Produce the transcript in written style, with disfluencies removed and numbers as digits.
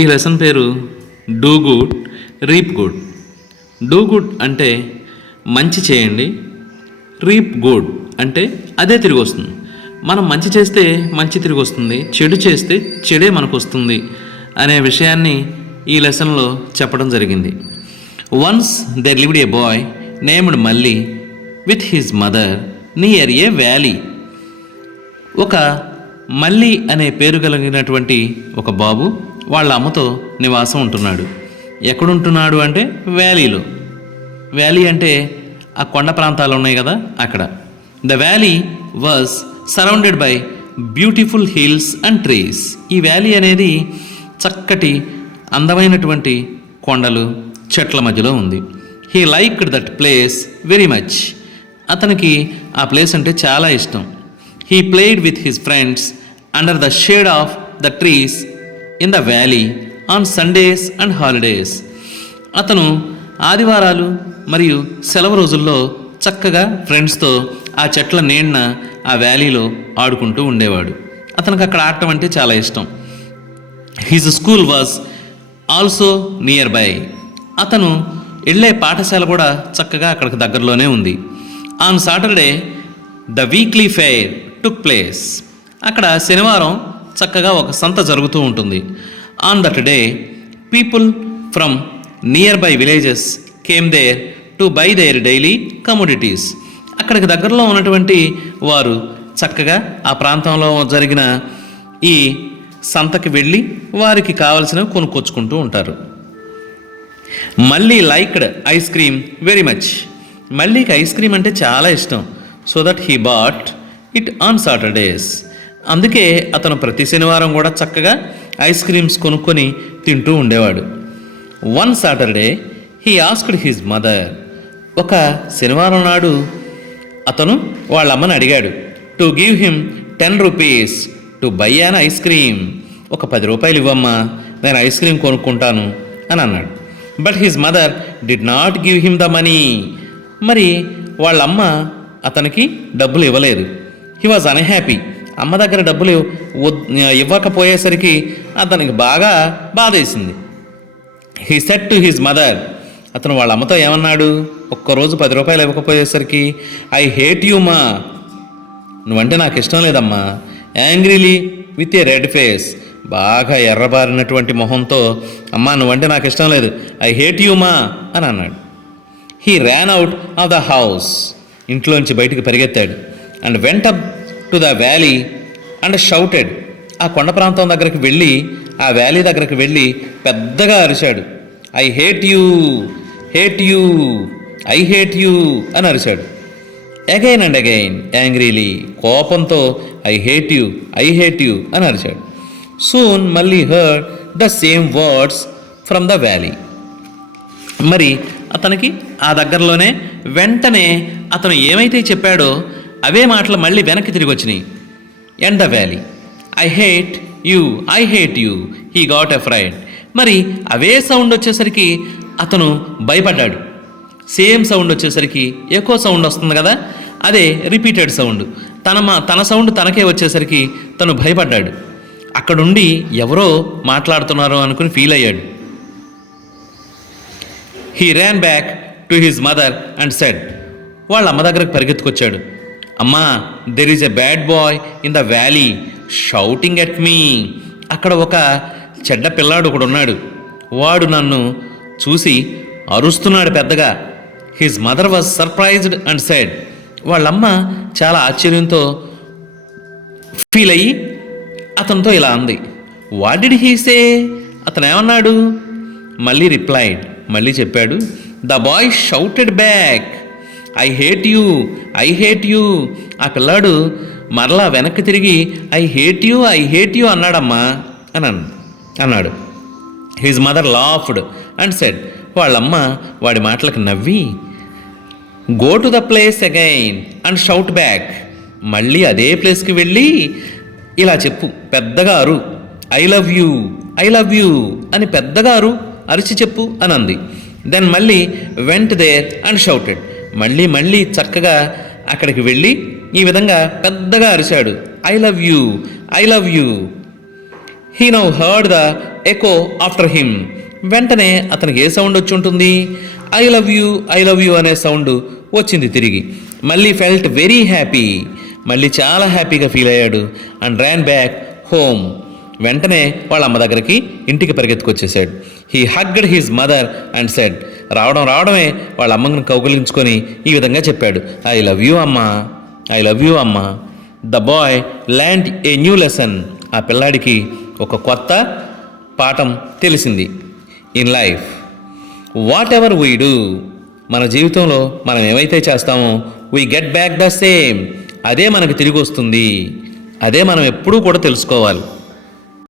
ఈ లెసన్ పేరు do good reap good. Do good అంటే మంచి చేయండి, రీప్ గుడ్ అంటే అదే తిరిగి వస్తుంది. మనం మంచి చేస్తే మంచి తిరిగి వస్తుంది, చెడు చేస్తే చెడే మనకు వస్తుంది అనే విషయాన్ని ఈ లెసన్లో చెప్పడం జరిగింది. Once there lived a boy named Malli with his mother near a valley. ఒక మల్లి అనే పేరు కలిగినటువంటి ఒక బాబు వాళ్ళ అమ్మతో నివాసం ఉంటున్నాడు. ఎక్కడుంటున్నాడు అంటే వ్యాలీలో. వ్యాలీ అంటే ఆ కొండ ప్రాంతాలు ఉన్నాయి కదా అక్కడ. The valley was surrounded by beautiful hills and trees. ఈ వ్యాలీ అనేది చక్కటి అందమైనటువంటి కొండలు చెట్ల మధ్యలో ఉంది. He liked that place very much. అతనికి ఆ ప్లేస్ అంటే చాలా ఇష్టం. He played with his friends under the shade of the trees in the valley on Sundays and holidays. అతను ఆదివారాలు మరియు సెలవు రోజుల్లో చక్కగా ఫ్రెండ్స్తో ఆ చెట్ల నీడన ఆ వ్యాలీలో ఆడుకుంటూ ఉండేవాడు. అతనికి అక్కడ ఆడటం అంటే చాలా ఇష్టం. His school was also near by. అతను వెళ్ళే పాఠశాల కూడా చక్కగా అక్కడికి దగ్గరలోనే ఉంది. On Saturday the weekly fair took place. అక్కడ శనివారం చక్కగా ఒక సంత జరుగుతూ ఉంటుంది. On that day people from near by villages came there to by their daily commodities. అక్కడికి దగ్గరలో ఉన్నటువంటి వారు చక్కగా ఆ ప్రాంతంలో జరిగిన ఈ సంతకి వెళ్ళి వారికి కావలసినవి కొనుక్కొచ్చుకుంటూ ఉంటారు. మళ్ళీ liked ice cream very much. మళ్ళీకి ఐస్ క్రీమ్ అంటే చాలా ఇష్టం. So that he bought it on Saturdays. అందుకే అతను ప్రతి శనివారం కూడా చక్కగా ఐస్ క్రీమ్స్ కొనుక్కొని తింటూ ఉండేవాడు. One Saturday he asked his mother. ఒక శనివారం నాడు అతను వాళ్ళ అమ్మని అడిగాడు to give him 10 rupees to buy an ice cream. ఒక 10 రూపాయలు ఇవ్వమ్మా, నేను ఐస్ క్రీమ్ కొనుక్కుంటాను అని అన్నాడు. But his mother did not give him the money. మరి వాళ్ళమ్మ అతనికి డబ్బులు ఇవ్వలేదు. He was unhappy. అమ్మ దగ్గర డబ్బులు ఇవ్వకపోయేసరికి అతనికి బాగా బాధేసింది. He said to his mother. అతను వాళ్ళ అమ్మతో ఏమన్నాడు, ఒక్కరోజు 10 రూపాయలు ఇవ్వకపోయేసరికి, ఐ హేట్ యూ మా, నువ్వంటే నాకు ఇష్టం లేదమ్మా. Angrily with a red face, బాగా ఎర్రబారినటువంటి మొహంతో, అమ్మా నువ్వంటే నాకు ఇష్టం లేదు, ఐ హేట్ యూ మా అని అన్నాడు. He ran out of the house. ఇంట్లోంచి బయటికి పరిగెత్తాడు. And went up to the valley and shouted. ఆ కొండ ప్రాంతం దగ్గరికి వెళ్ళి, ఆ వ్యాలీ దగ్గరికి వెళ్ళి పెద్దగా అరిచాడు. I hate you, hate you, I hate you అని అరిచాడు. అగైన్ అండ్ అగైన్ యాంగ్రీలీ, కోపంతో I hate you, I hate you అని అరిచాడు. సూన్ మళ్ళీ heard the same words from the valley. మరి అతనికి ఆ దగ్గరలోనే వెంటనే అతను ఏమైతే చెప్పాడో అవే మాటలు మళ్ళీ వెనక్కి తిరిగి వచ్చినాయి. End the valley, I hate you, I hate you, he got afraid. మరి అవే సౌండ్ వచ్చేసరికి అతను భయపడ్డాడు. సేమ్ సౌండ్ వచ్చేసరికి ఎక్కువ సౌండ్ వస్తుంది కదా, అదే రిపీటెడ్ సౌండ్. తన సౌండ్ తనకే వచ్చేసరికి తను భయపడ్డాడు. అక్కడుండి ఎవరో మాట్లాడుతున్నారో అనుకుని ఫీల్ అయ్యాడు. He Ryan back to his mother and said. వాళ్ళ అమ్మ దగ్గరకు పరిగెత్తుకొచ్చాడు. అమ్మా, there is a bad boy in the valley shouting at me. అక్కడ ఒక చెడ్డ పిల్లాడు ఒకడు ఉన్నాడు, వాడు నన్ను చూసి అరుస్తున్నాడు పెద్దగా. His mother was surprised and said. వాళ్ళమ్మ చాలా ఆశ్చర్యంతో ఫీల్ అయ్యి అతనితో ఇలా అంది. What did he say? అతను ఏమన్నాడు? మళ్ళీ రిప్లైడ్, మళ్ళీ చెప్పాడు. The boy shouted back, I hate you, I hate you. ఆ పిల్లాడు మరలా వెనక్కి తిరిగి I hate you, I hate you అన్నాడమ్మా అని అన్నాడు. His mother laughed and said. వాళ్ళమ్మ వాడి మాటలకు నవ్వి, go to the place again and shout back. మళ్ళీ అదే ప్లేస్కి వెళ్ళి ఇలా చెప్పు, పెద్దగా అరు, I love you, I love you అని పెద్దగా అరిచి చెప్పు అని అంది. దెన్ మళ్ళీ వెంట్ దేర్ అండ్ షౌటెడ్. మళ్ళీ చక్కగా అక్కడికి వెళ్ళి ఈ విధంగా పెద్దగా అరిచాడు, I love you, I love you. He now heard the echo after him. వెంటనే అతనికి ఏ సౌండ్ వచ్చి ఉంటుంది? ఐ లవ్ యూ అనే సౌండ్ వచ్చింది తిరిగి. మళ్ళీ ఫెల్ట్ వెరీ హ్యాపీ, మళ్ళీ చాలా హ్యాపీగా ఫీల్ అయ్యాడు. And ran back home. వెంటనే వాళ్ళ అమ్మ దగ్గరికి ఇంటికి పరిగెత్తుకొచ్చేసాడు. He hugged his mother and said. రావడమే వాళ్ళ అమ్మను కౌగిలించుకొని ఈ విధంగా చెప్పాడు, ఐ లవ్ యూ అమ్మా, ఐ లవ్ యూ అమ్మా. The boy learned a new lesson. ఆ పిల్లాడికి ఒక కొత్త పాఠం తెలిసింది. In life whatever we do, మన జీవితంలో మనం ఏమైతే చేస్తామో we get back the same, అదే మనకు తిరిగి వస్తుంది. అదే మనం ఎప్పుడూ కూడా తెలుసుకోవాలి.